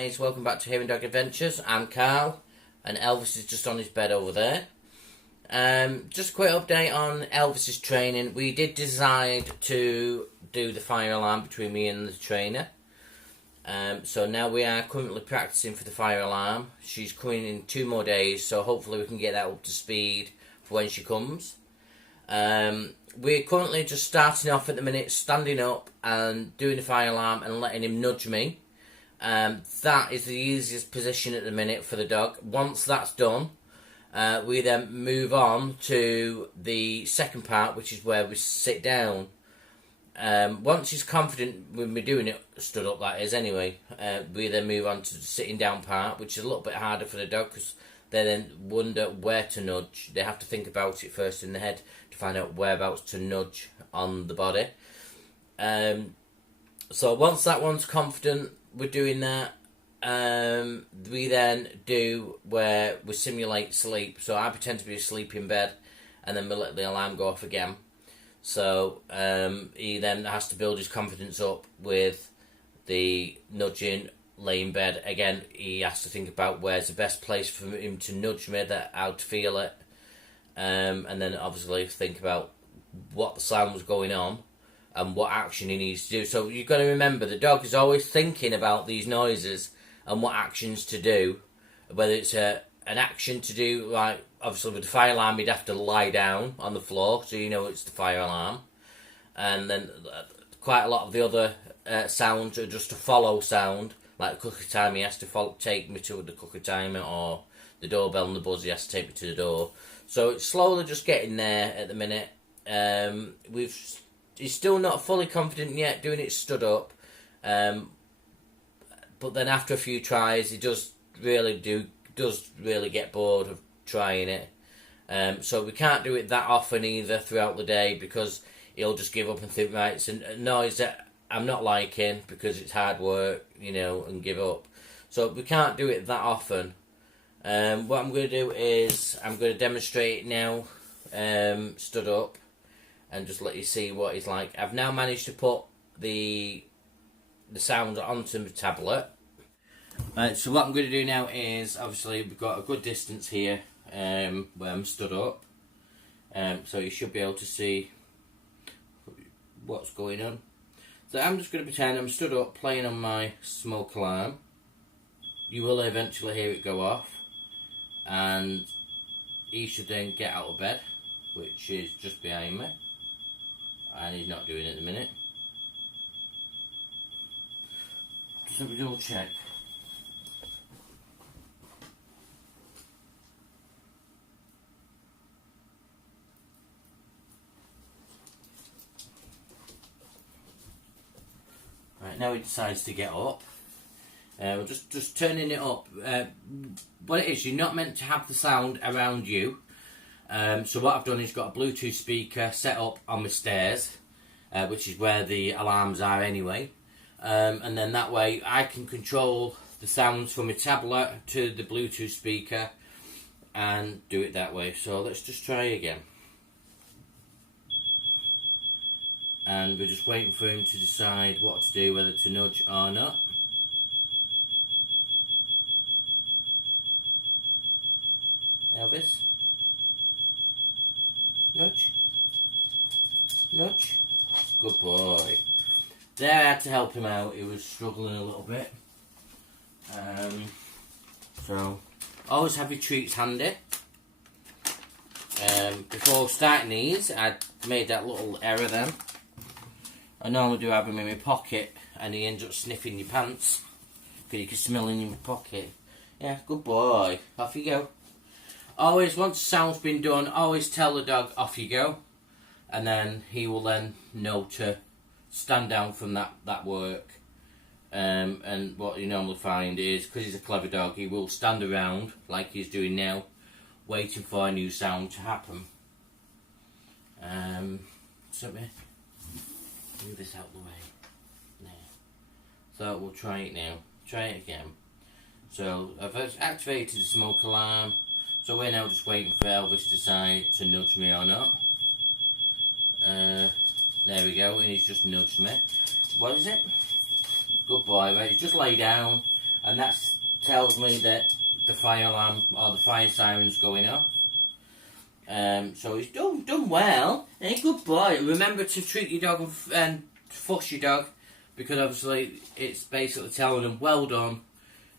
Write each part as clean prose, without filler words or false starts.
guys, welcome back to Hearing Dog Adventures. I'm Carl and Elvis is just on his bed over there. Just a quick update on Elvis's training. We did decide to do the fire alarm between me and the trainer. So now we are currently practicing for the fire alarm. She's coming in 2 more days, so hopefully we can get that up to speed for when she comes. We're currently just starting off at the minute, standing up and doing the fire alarm and letting him nudge me. That is the easiest position at the minute for the dog. Once that's done, we then move on to the second part, which is where we sit down. Once he's confident when we're doing it, stood up that is anyway, we then move on to the sitting down part, which is a little bit harder for the dog because they then wonder where to nudge. They have to think about it first in the head to find out whereabouts to nudge on the body. So once that one's confident we're doing that, we then do where we simulate sleep. So I pretend to be asleep in bed and then we let the alarm go off again. So he then has to build his confidence up with the nudging, lay in bed. Again, he has to think about where's the best place for him to nudge me, how to feel it. And then obviously think about what the sound was going on and what action he needs to do. So you've got to remember, the dog is always thinking about these noises and what actions to do. Whether it's an action to do, like obviously with the fire alarm, he'd have to lie down on the floor, so you know it's the fire alarm. And then quite a lot of the other sounds are just a follow sound, like the cooker timer, he has to take me to the cooker timer, or the doorbell and the buzz, he has to take me to the door. So it's slowly just getting there at the minute. He's still not fully confident yet doing it stood up, but then after a few tries, he does really get bored of trying it. So we can't do it that often either throughout the day, because he'll just give up and think, right, it's a noise that I'm not liking because it's hard work, and give up. So we can't do it that often. What I'm going to do is I'm going to demonstrate it now, stood up, and just let you see what he's like. I've now managed to put the sound onto the tablet. So what I'm going to do now is, obviously we've got a good distance here where I'm stood up, so you should be able to see what's going on. So I'm just going to pretend I'm stood up playing on my smoke alarm. You will eventually hear it go off, and he should then get out of bed, which is just behind me, and he's not doing it at the minute. Just let me double check. Right, now he decides to get up. We're just turning it up. What it is, you're not meant to have the sound around you. So what I've done is got a Bluetooth speaker set up on the stairs, which is where the alarms are anyway. And then that way I can control the sounds from my tablet to the Bluetooth speaker and do it that way. So let's just try again. And we're just waiting for him to decide what to do, whether to nudge or not. Elvis? Nudge? Nudge? Good boy. There, I had to help him out. He was struggling a little bit. So, always have your treats handy. Before starting these, I made that little error then. I normally do have him in my pocket, and he ends up sniffing your pants because you can smell him in your pocket. Yeah, good boy. Off you go. Always, once the sound's been done, always tell the dog off you go, and then he will then know to stand down from that work. And what you normally find is, because he's a clever dog, he will stand around like he's doing now, waiting for a new sound to happen. So move this out of the way. There. So we'll try it now. Try it again. So I've activated the smoke alarm. So we're now just waiting for Elvis to decide to nudge me or not. There we go, and he's just nudged me. What is it? Good boy, right? Just lay down and that tells me that the fire alarm or the fire siren's going off. So he's done well. Hey, good boy. Remember to treat your dog and fuss your dog, because obviously it's basically telling them well done.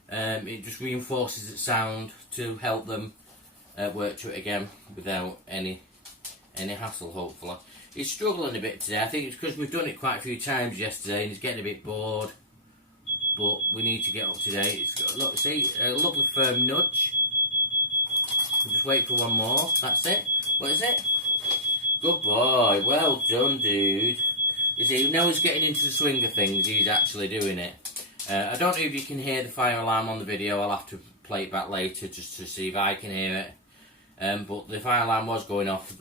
It just reinforces its sound to help them work to it again without any hassle, hopefully. He's struggling a bit today. I think it's because we've done it quite a few times yesterday and he's getting a bit bored. But we need to get up to date. It's got, look, see, a lovely firm nudge. We'll just wait for one more. That's it. What is it? Good boy. Well done, dude. You see, now he's getting into the swing of things. He's actually doing it. I don't know if you can hear the fire alarm on the video. I'll have to play it back later just to see if I can hear it. But the fire alarm was going off.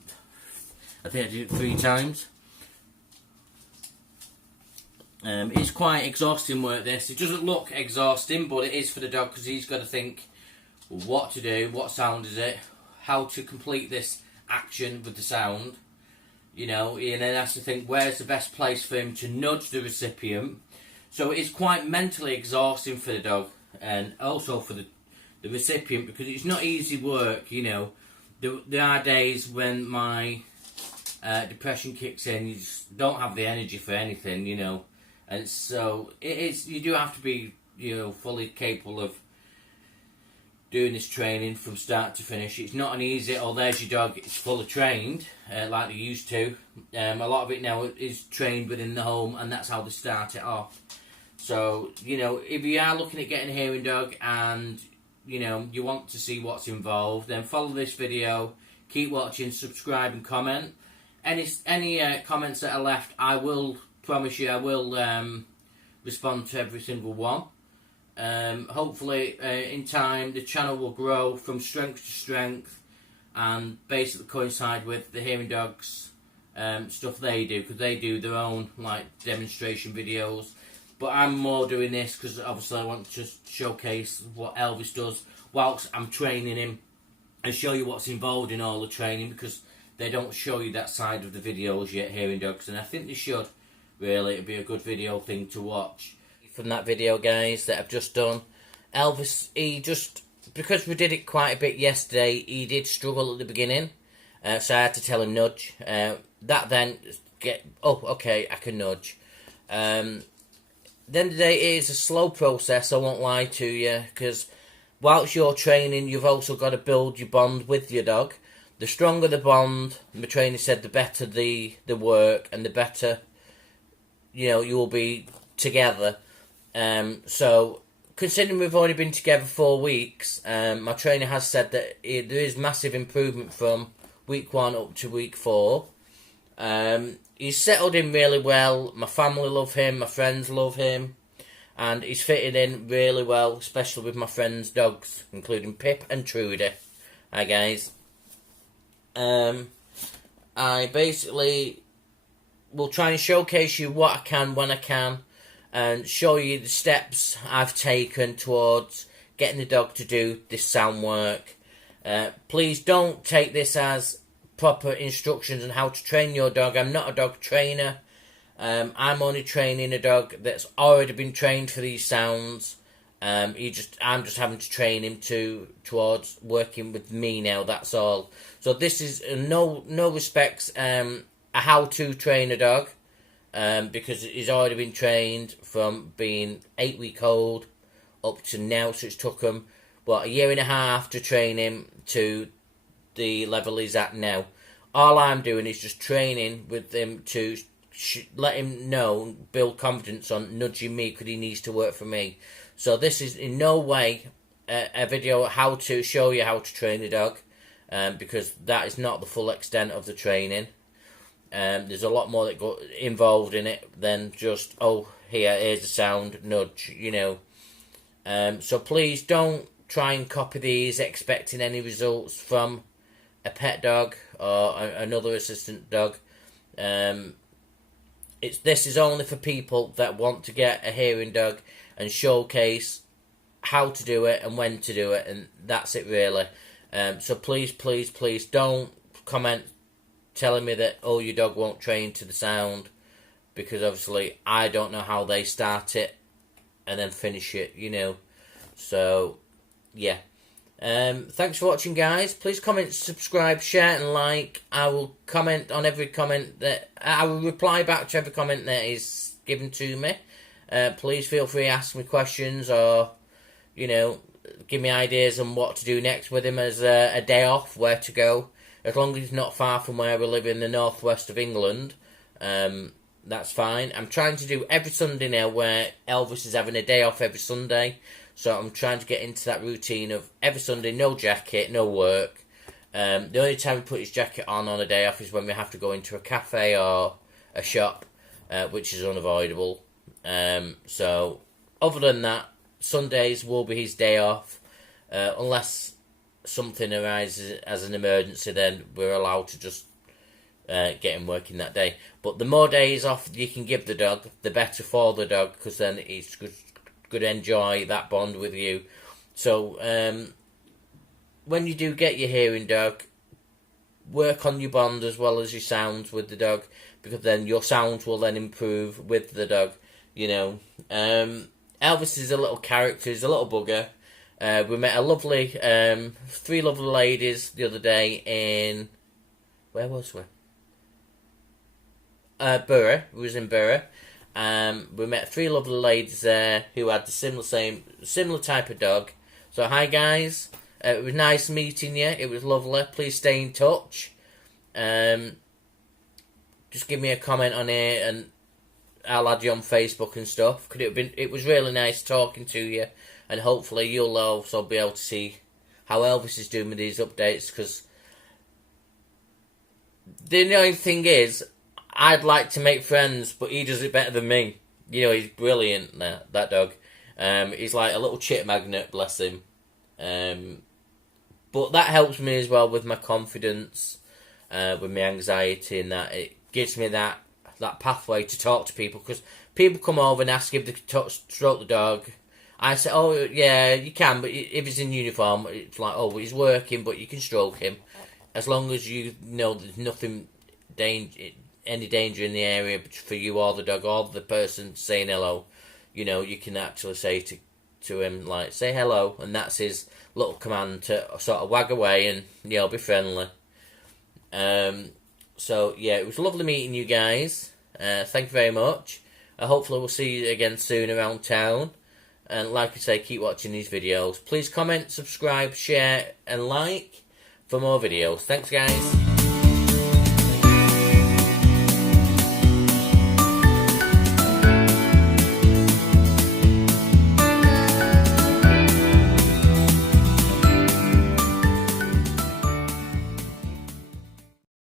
I think I did it 3 times. It's quite exhausting work, this. It doesn't look exhausting, but it is for the dog, because he's got to think what to do, what sound is it, how to complete this action with the sound, you know, and then has to think where's the best place for him to nudge the recipient. So it's quite mentally exhausting for the dog, and also for the recipient, because it's not easy work, you know. There are days when my depression kicks in, you just don't have the energy for anything, you know. And so you do have to be, you know, fully capable of doing this training from start to finish. It's not an easy, oh, there's your dog, it's fully trained, like they used to. A lot of it now is trained within the home, and that's how they start it off. So, you know, if you are looking at getting a hearing dog and, you know, you want to see what's involved, then follow this video, keep watching, subscribe and comment. Any comments that are left, I will promise you I will respond to every single one. Hopefully in time the channel will grow from strength to strength and basically coincide with the hearing dogs stuff they do, because they do their own like demonstration videos, but I'm more doing this because obviously I want to showcase what Elvis does whilst I'm training him and show you what's involved in all the training, because they don't show you that side of the videos yet, hearing dogs, and I think they should. Really, it'd be a good video thing to watch. From that video, guys, that I've just done, Elvis, he just, because we did it quite a bit yesterday, he did struggle at the beginning, so I had to tell him nudge. That then, oh, okay, I can nudge. Then the day, it is a slow process, I won't lie to you, because whilst you're training, you've also got to build your bond with your dog. The stronger the bond, my trainer said, the better the work, and the better, you know, you will be together. So, considering we've already been together 4 weeks, my trainer has said that there is massive improvement from week 1 up to week 4. He's settled in really well. My family love him, my friends love him, and he's fitted in really well, especially with my friends' dogs, including Pip and Trudy. Hi, guys. I basically will try and showcase you what I can when I can, and show you the steps I've taken towards getting the dog to do this sound work. Please don't take this as proper instructions on how to train your dog. I'm not a dog trainer. I'm only training a dog that's already been trained for these sounds. I'm just having to train him towards working with me now. That's all. So this is no respects a how to train a dog, because he's already been trained from being 8 week old up to now. So it's took him a year and a half to train him to the level he's at now. All I'm doing is just training with him to let him know, build confidence on nudging me because he needs to work for me. So this is in no way a video how to show you how to train a dog, because that is not the full extent of the training. There's a lot more that got involved in it than just, oh, here's the sound, nudge, you know. So please don't try and copy these expecting any results from a pet dog or another assistant dog. This is only for people that want to get a hearing dog and showcase how to do it and when to do it, and that's it really. So please, please, please don't comment telling me that, oh, your dog won't train to the sound, because obviously I don't know how they start it and then finish it, you know. So, yeah. Thanks for watching, guys. Please comment, subscribe, share, and like. I will comment on every comment that... I will reply back to every comment that is given to me. Please feel free to ask me questions or, you know, give me ideas on what to do next with him as a day off, where to go. As long as he's not far from where we live in the northwest of England, that's fine. I'm trying to do every Sunday now where Elvis is having a day off every Sunday. So I'm trying to get into that routine of every Sunday, no jacket, no work. The only time we put his jacket on a day off is when we have to go into a cafe or a shop, which is unavoidable. So other than that, Sundays will be his day off. Unless something arises as an emergency, then we're allowed to just get him working that day. But the more days off you can give the dog, the better for the dog, because then he's good to enjoy that bond with you. So when you do get your hearing dog, work on your bond as well as your sounds with the dog, because then your sounds will then improve with the dog, you know. Elvis is a little character, he's a little bugger. We met a lovely, 3 lovely ladies the other day in, where was we? Borough. We was in Borough. We met 3 lovely ladies there who had the similar type of dog. So hi guys, it was nice meeting you. It was lovely. Please stay in touch. Just give me a comment on it, and I'll add you on Facebook and stuff. It was really nice talking to you, and hopefully you'll also be able to see how Elvis is doing with these updates. Because the annoying thing is, I'd like to make friends, but he does it better than me. You know, he's brilliant, that dog. He's like a little chit magnet, bless him. But that helps me as well with my confidence, with my anxiety, and that it gives me that pathway to talk to people. Because people come over and ask if they can stroke the dog. I say, oh, yeah, you can, but if he's in uniform, it's like, oh, he's working, but you can stroke him. As long as you know there's nothing any danger in the area for you or the dog or the person saying hello, you know, you can actually say to him, like, say hello, and that's his little command to sort of wag away and, you know, be friendly. So, yeah, it was lovely meeting you guys. Thank you very much. Hopefully we'll see you again soon around town. And like I say, keep watching these videos. Please comment, subscribe, share, and like for more videos. Thanks, guys.